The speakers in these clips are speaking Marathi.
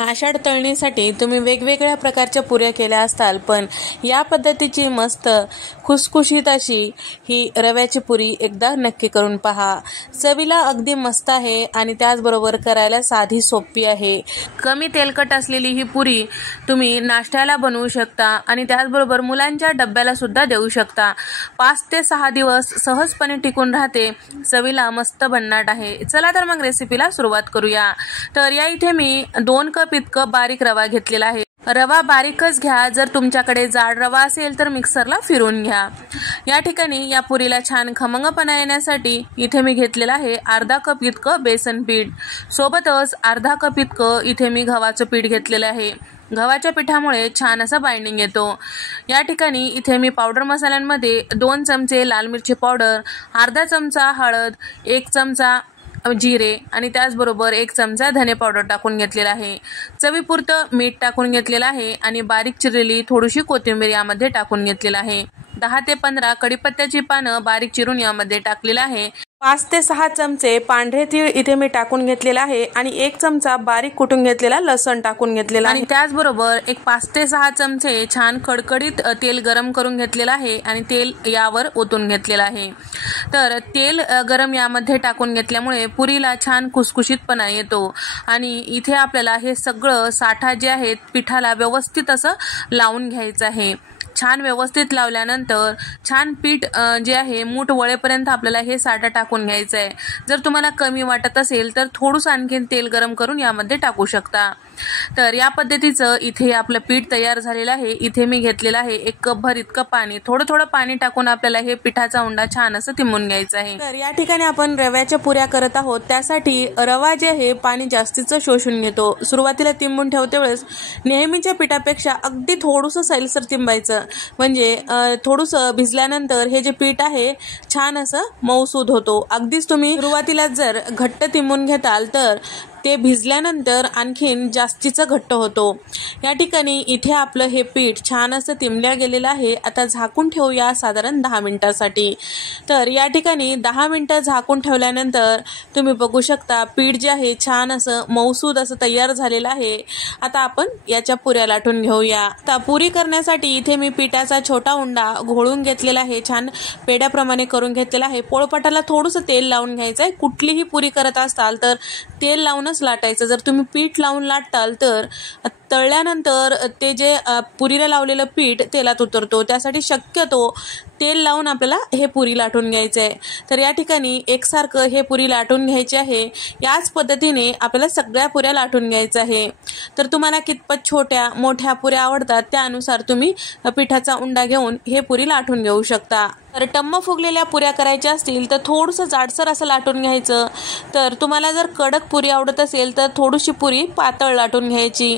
आषाढ तळणीसाठी तुम्ही वेगवेगळ्या प्रकारच्या पुऱ्या केल्या असताल, पण या पद्धतीची मस्त खुसखुशीत अशी ही रव्याची पुरी एकदा नक्की करून पहा। चवीला अगदी मस्त आहे आणि त्याचबरोबर करायला साधी सोपी आहे। कमी तेलकट असलेली ही पुरी तुम्ही नाश्त्याला बनवू शकता आणि त्याचबरोबर मुलांच्या डब्याला सुद्धा देऊ शकता। 5 ते 6 दिवस सहजपणे टिकून राहते, चवीला मस्त भन्नाट आहे। चला तर मग रेसिपीला सुरुवात करूया। तर या इथे मी 2 कप इतकं बारीक रवा घेतलेला आहे। रवा बारीकच घ्या, जर तुमच्याकडे जाड रवा असेल तर मिक्सरला फिरवून घ्या। या ठिकाणी या पुरीला छान खमंगपणा येण्यासाठी इथे मी घेतलेला आहे अर्धा कप इतकं बेसन पीठ, सोबतच अर्धा कप इतकं इथे मी गव्हाचं पीठ घेतलेलं आहे। गव्हाच्या पिठामुळे छान असा बाइंडिंग येतो। या ठिकाणी इथे मी पावडर मसाल्यांमध्ये 2 चमचे लाल मिरची पावडर, अर्धा चमचा हळद, 1 चमचा जिरे आणि त्याचबरोबर 1 चमचा धने पावडर टाकून घेतलेला आहे। चवीपुरतं मीठ टाकून घेतलेलं आहे आणि बारीक चिरलेली थोडीशी कोथिंबीर यामध्ये टाकून घेतलेला आहे। 10 ते 15 कढीपत्त्याची पानं बारीक चिरून यामध्ये टाकलेलं आहे। 5 ते 6 चमचे पांढरे तीळ इथे मी टाकून घेतलेला आहे आणि 1 चमचा बारीक कुटून घेतलेला लसण टाकून घेतलेला आणि त्याचबरोबर एक 5 ते 6 चमचे छान कडकडीत तेल गरम करून घेतलेला आहे आणि तेल यावर ओतून घेतलेला आहे। तर तेल गरम यामध्ये टाकून घेतल्यामुळे पुरीला छान खुसखुशीतपणा येतो आणि इथे आपल्याला हे सगळं साठा जे आहे पिठाला व्यवस्थित असं लावून घ्यायचं आहे। छान व्यवस्थित लावल्यानंतर छान पीठ जे आहे मूठ वळेपर्यंत आपल्याला हे साठा टाकून घ्यायचं आहे। जर तुम्हाला कमी वाटत असेल तर थोडंसं आणखीन तेल गरम करून यामध्ये टाकू शकता। तर या पद्धतीचं इथे आपलं पीठ तयार झालेलं आहे। इथे मी घेतलेलं आहे 1 कप भर इतकं पाणी, थोडं पाणी टाकून आपल्याला हे पिठाचा उंडा छान असं तिंबून घ्यायचं आहे। तर या ठिकाणी आपण रव्याच्या पुऱ्या करत आहोत, त्यासाठी रवा जे आहे पाणी जास्तीचं शोषून घेतो। सुरुवातीला तिंबून ठेवते वेळेस नेहमीच्या पिठापेक्षा अगदी थोडंसं सैलसर तिंबायचं, म्हणजे थोडंसं भिजल्यानंतर हे जे पीठ आहे छान असं मऊसूद होतो। अगदीच तुम्ही सुरुवातीला जर घट्ट तिंबून घेताल तर ते भिजल्यानंतर आणखीन जास्तीचं घट्ट होतो। या ठिकाणी इथे आपलं हे पीठ छान असं तिंबल्या गेलेलं आहे। आता झाकून ठेवूया साधारण 10 मिनिटांसाठी। तर या ठिकाणी 10 मिनिटं झाकून ठेवल्यानंतर तुम्ही बघू शकता पीठ जे आहे छान असं मऊसूद असं तयार झालेलं आहे। आता आपण याच्या पुऱ्या लाटून घेऊया। आता पुरी करण्यासाठी इथे मी पिठाचा छोटा उंडा घोळून घेतलेला आहे, छान पेड्याप्रमाणे करून घेतलेला आहे। पोळपाटाला थोडंसं तेल लावून घ्यायचं आहे। कुठलीही पुरी करत असाल तर तेल लावून लाटायचं। जर तुम्ही पीठ लावून लाटताल तर तळल्यानंतर ते जे पुरीला लावलेलं पीठ तेलात उतरतो, त्यासाठी शक्यतो तेल लावून आपल्याला हे पुरी लाटून घ्यायचं आहे। तर या ठिकाणी एकसारखं हे पुरी लाटून घ्यायची आहे। याच पद्धतीने आपल्याला सगळ्या पुऱ्या लाटून घ्यायचं आहे। तर तुम्हाला कितपत छोट्या मोठ्या पुऱ्या आवडतात त्यानुसार तुम्ही पिठाचा उंडा घेऊन हे पुरी लाटून घेऊ शकता। तर टम्म फुगलेल्या पुऱ्या करायच्या असतील तर थोडंसं जाडसर असं लाटून घ्यायचं। तर तुम्हाला जर कडक पुरी आवडत असेल तर थोडीशी पुरी पातळ लाटून घ्यायची।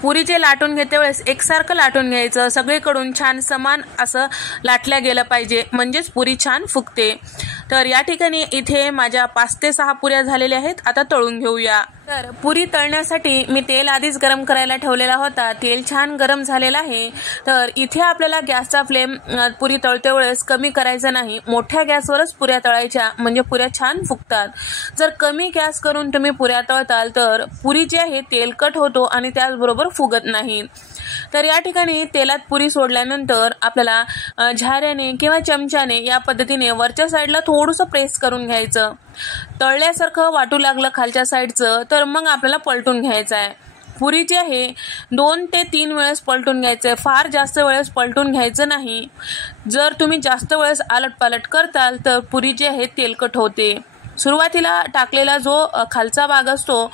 पुरीचे लाटून घेते वेळेस एकसारखं लाटून घ्यायचं, सगळीकडून छान समान असं लाटल्या गेलं पाहिजे, म्हणजेच पुरी छान फुगते। तर या ठिकाणी इथे माझ्या 5 ते 6 पुऱ्या झालेल्या आहेत। आता तळून घेऊया। तर पुरी तळण्यासाठी मी तेल आधीच गरम करायला ठेवलेला होता, तेल छान गरम झालेलं आहे। तर इथे आपल्याला गॅसचा फ्लेम पुरी तळते वेळेस कमी करायचा नाही, मोठ्या गॅसवरच पुऱ्या तळायच्या, म्हणजे पुऱ्या छान फुगतात। जर कमी गॅस करून तुम्ही पुऱ्या तळताल तर पुरी जी आहे तेलकट होतो आणि त्याचबरोबर फुगत नाही। तर या ठिकाणी तेलात पुरी सोडल्यानंतर आपल्याला झाऱ्याने किंवा चमच्याने या पद्धतीने वरच्या साईडला थोडंसं प्रेस करून घ्यायचं। तळल्यासारखं वाटू लागलं खालच्या साईडचं तर मग आपल्याला पलटून घ्यायचं आहे। पुरी जी आहे 2 ते 3 वेळेस पलटून घ्यायचं आहे, फार जास्त वेळेस पलटून घ्यायचं नाही। जर तुम्ही जास्त वेळेस आलटपालट करताल तर पुरी जी आहे तेलकट होते। सुरुवातीला टाकलेला जो खालचा भाग असतो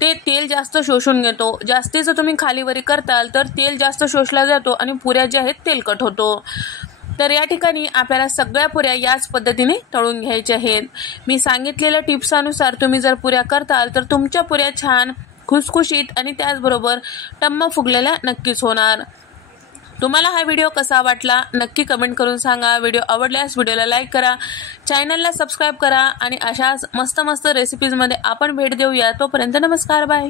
ते तेल जास्त शोषून घेतो, जास्तीचं तुम्ही खालीवरी करताल तर तेल जास्त शोषला जातो आणि पुऱ्या ज्या आहेत तेलकट होतो। तर या ठिकाणी आपल्याला सगळ्या पुऱ्या याच पद्धतीने तळून घ्यायच्या आहेत। मी सांगितलेल्या टिप्सनुसार तुम्ही जर पुऱ्या करताल तर तुमच्या पुऱ्या छान खुसखुशीत आणि त्याचबरोबर टम्म फुगलेल्या नक्कीच होणार। तुम्हाला हा व्हिडिओ कसा वाटला नक्की कमेंट करून सांगा। व्हिडिओ आवडल्यास व्हिडिओला लाईक करा, चॅनलला सबस्क्राईब करा आणि अशाच मस्त रेसिपीजमध्ये आपण भेट देऊया। तोपर्यंत नमस्कार, बाय।